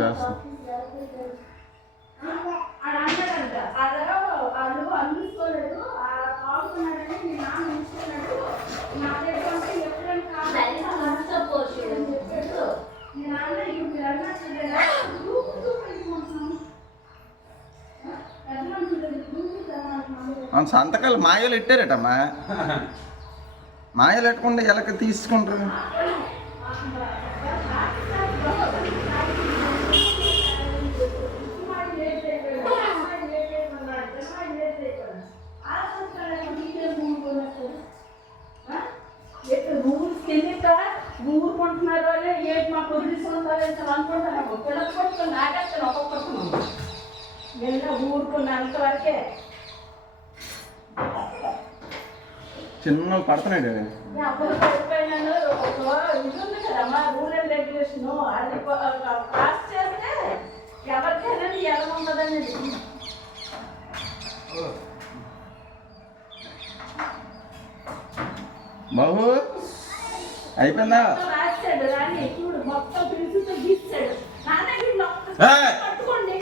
చేస్తాం. సంతకాలు మాయలు పెట్టారటమ్మా. మాయలు పెట్టకుండా ఎలక తీసుకుంటారు. ఊరుకుంటున్నారు వాళ్ళే ఏంటి మాకు వదిలిసుకుంటారు అనుకుంటున్నాము. పిల్లలు పట్టుకుని నాకేస్తాను ఒక్కొక్కరు ఊరుకున్న అంతవరకే. చిన్న పడుతున్నాడు అప్పుడు పడిపోయినాను. ఇది ఉంది కదమ్మా రూల్ అండ్ రెగ్యులేషన్, అది పాస్ చేస్తే ఎవరికైనా ఎలా ఉంటుందని. బాబు అయిపోయిందా? రాశాడు రాని చూడు మొత్తం ప్రిన్సిపల్ గీసాడు. నాన్న పట్టుకోండి.